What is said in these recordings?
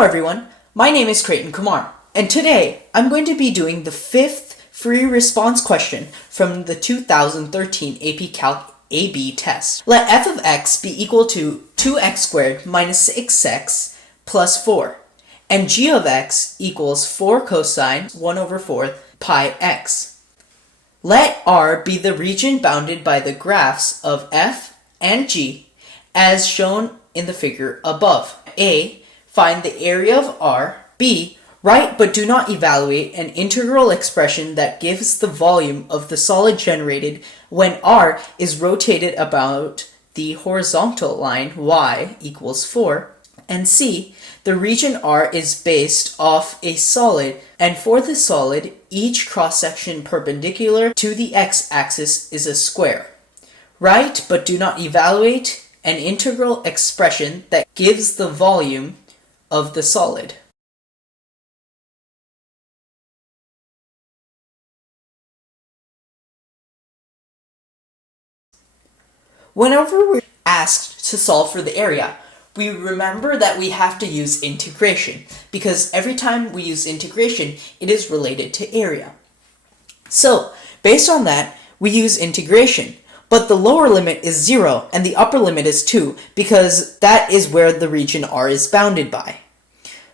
Hello everyone, my name is Creighton Kumar, and today I'm going to be doing the fifth free response question from the 2013 AP Calc AB test. Let f of x be equal to 2x squared minus 6x plus 4, and g of x equals 4 cosine 1 over 4 pi x. Let R be the region bounded by the graphs of f and g as shown in the figure above. A. Find the area of R. B. Write but do not evaluate an integral expression that gives the volume of the solid generated when R is rotated about the horizontal line y equals 4. And C. The region R is based off a solid, and for the solid, each cross-section perpendicular to the x-axis is a square. Write but do not evaluate an integral expression that gives the volume of the solid. Whenever we're asked to solve for the area, we remember that we have to use integration, because every time we use integration, it is related to area. So, based on that, we use integration, but the lower limit is 0 and the upper limit is 2, because that is where the region R is bounded by.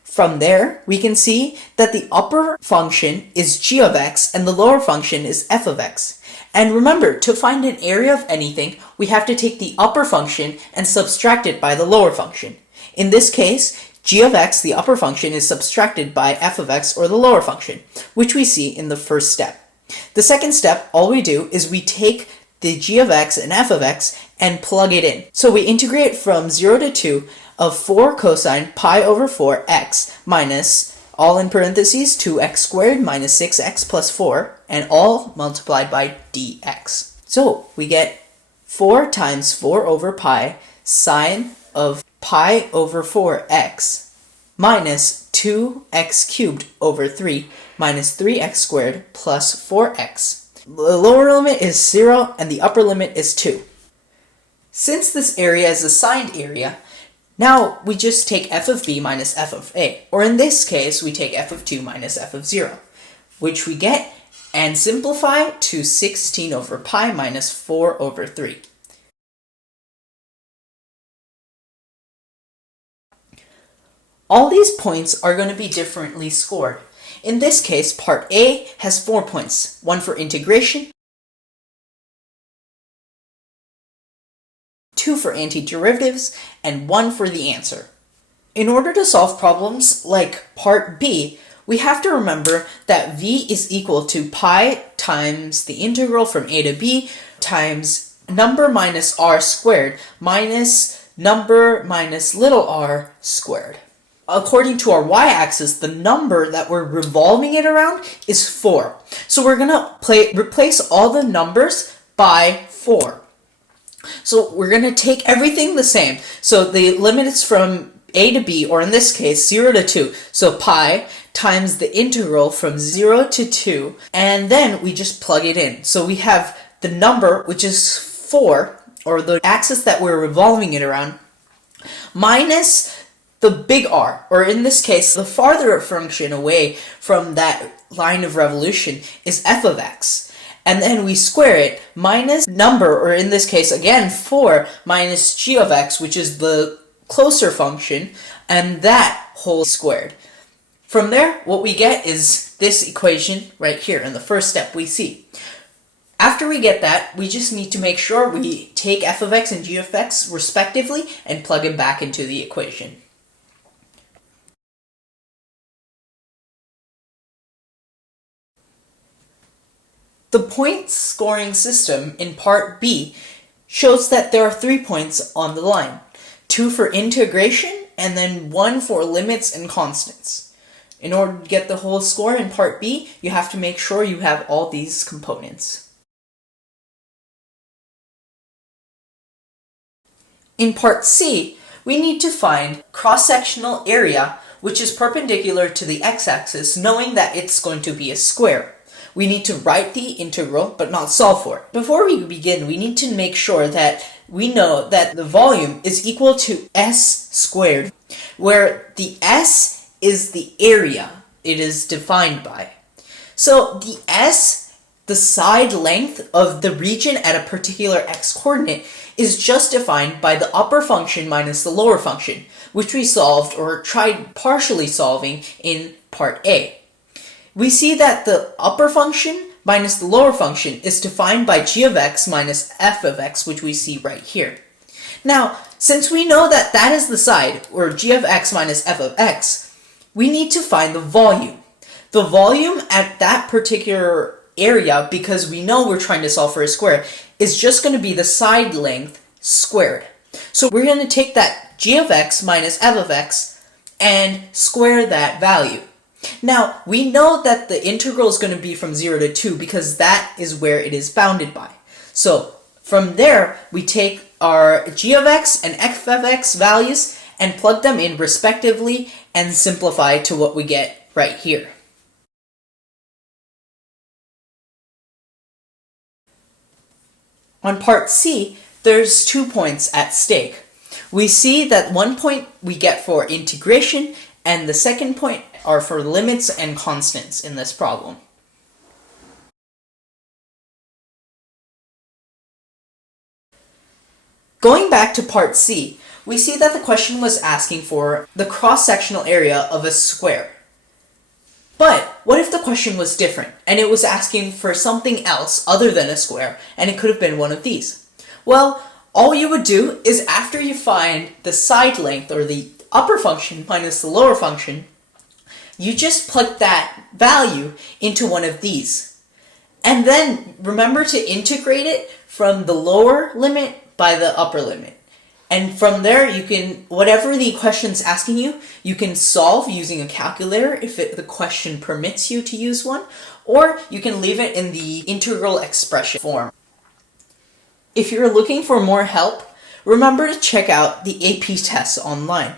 From there, we can see that the upper function is g of x and the lower function is f of x. And remember, to find an area of anything, we have to take the upper function and subtract it by the lower function. In this case, g of x, the upper function, is subtracted by f of x, or the lower function, which we see in the first step. The second step, all we do is we take the g of x and f of x and plug it in. So we integrate from 0 to 2 of 4 cosine pi over 4 x minus, all in parentheses, 2x squared minus 6x plus 4, and all multiplied by dx. So we get 4 times 4 over pi sine of pi over 4x minus 2x cubed over 3 minus 3x squared plus 4x. The lower limit is 0 and the upper limit is 2. Since this area is a signed area, now we just take f of b minus f of a, or in this case, we take f of 2 minus f of 0, which we get and simplify to 16 over pi minus 4 over 3. All these points are going to be differently scored. In this case, part A has 4 points, 1 for integration, 2 for antiderivatives, and 1 for the answer. In order to solve problems like part B, we have to remember that v is equal to pi times the integral from a to b times number minus r squared minus number minus little r squared. According to our y-axis, the number that we're revolving it around is 4. So we're going to replace all the numbers by 4. So we're going to take everything the same. So the limit is from a to b, or in this case, 0 to 2. So pi times the integral from 0 to 2, and then we just plug it in. So we have the number, which is 4, or the axis that we're revolving it around, minus the big R, or in this case, the farther function away from that line of revolution is f of x. And then we square it minus number, or in this case, again, 4 minus g of x, which is the closer function, and that whole squared. From there, what we get is this equation right here in the first step we see. After we get that, we just need to make sure we take f of x and g of x respectively and plug them back into the equation. The point scoring system in part B shows that there are 3 points on the line, 2 for integration and then 1 for limits and constants. In order to get the whole score in part B, you have to make sure you have all these components. In part C, we need to find cross-sectional area which is perpendicular to the x-axis, knowing that it's going to be a square. We need to write the integral, but not solve for it. Before we begin, we need to make sure that we know that the volume is equal to s squared, where the s is the area it is defined by. So the S, the side length of the region at a particular x-coordinate, is just defined by the upper function minus the lower function, which we solved or tried partially solving in part A. We see that the upper function minus the lower function is defined by g of x minus f of x, which we see right here. Now, since we know that that is the side, or g of x minus f of x, we need to find the volume. The volume at that particular area, because we know we're trying to solve for a square, is just going to be the side length squared. So we're going to take that g of x minus f of x and square that value. Now, we know that the integral is going to be from 0 to 2 because that is where it is bounded by. So from there, we take our g of x and f of x values and plug them in respectively and simplify to what we get right here. On part C, there's 2 points at stake. We see that one point we get for integration and the second point are for limits and constants in this problem. Going back to part C, we see that the question was asking for the cross-sectional area of a square. But what if the question was different and it was asking for something else other than a square, and it could have been one of these? Well, all you would do is after you find the side length, or the upper function minus the lower function, you just plug that value into one of these. And then remember to integrate it from the lower limit by the upper limit. And from there, you can, whatever the question's asking you, you can solve using a calculator if the question permits you to use one, or you can leave it in the integral expression form. If you're looking for more help, remember to check out the AP tests online.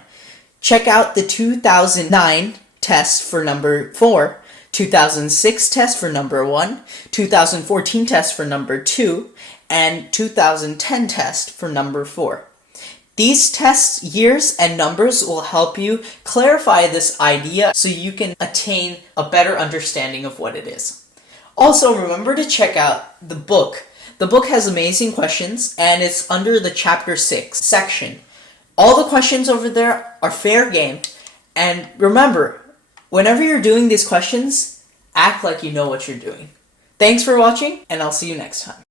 Check out the 2009 test for number 4, 2006 test for number 1, 2014 test for number 2, and 2010 test for number 4. These test years and numbers will help you clarify this idea so you can attain a better understanding of what it is. Also, remember to check out the book. The book has amazing questions, and it's under the Chapter 6 section. All the questions over there are fair game, and remember, whenever you're doing these questions, act like you know what you're doing. Thanks for watching, and I'll see you next time.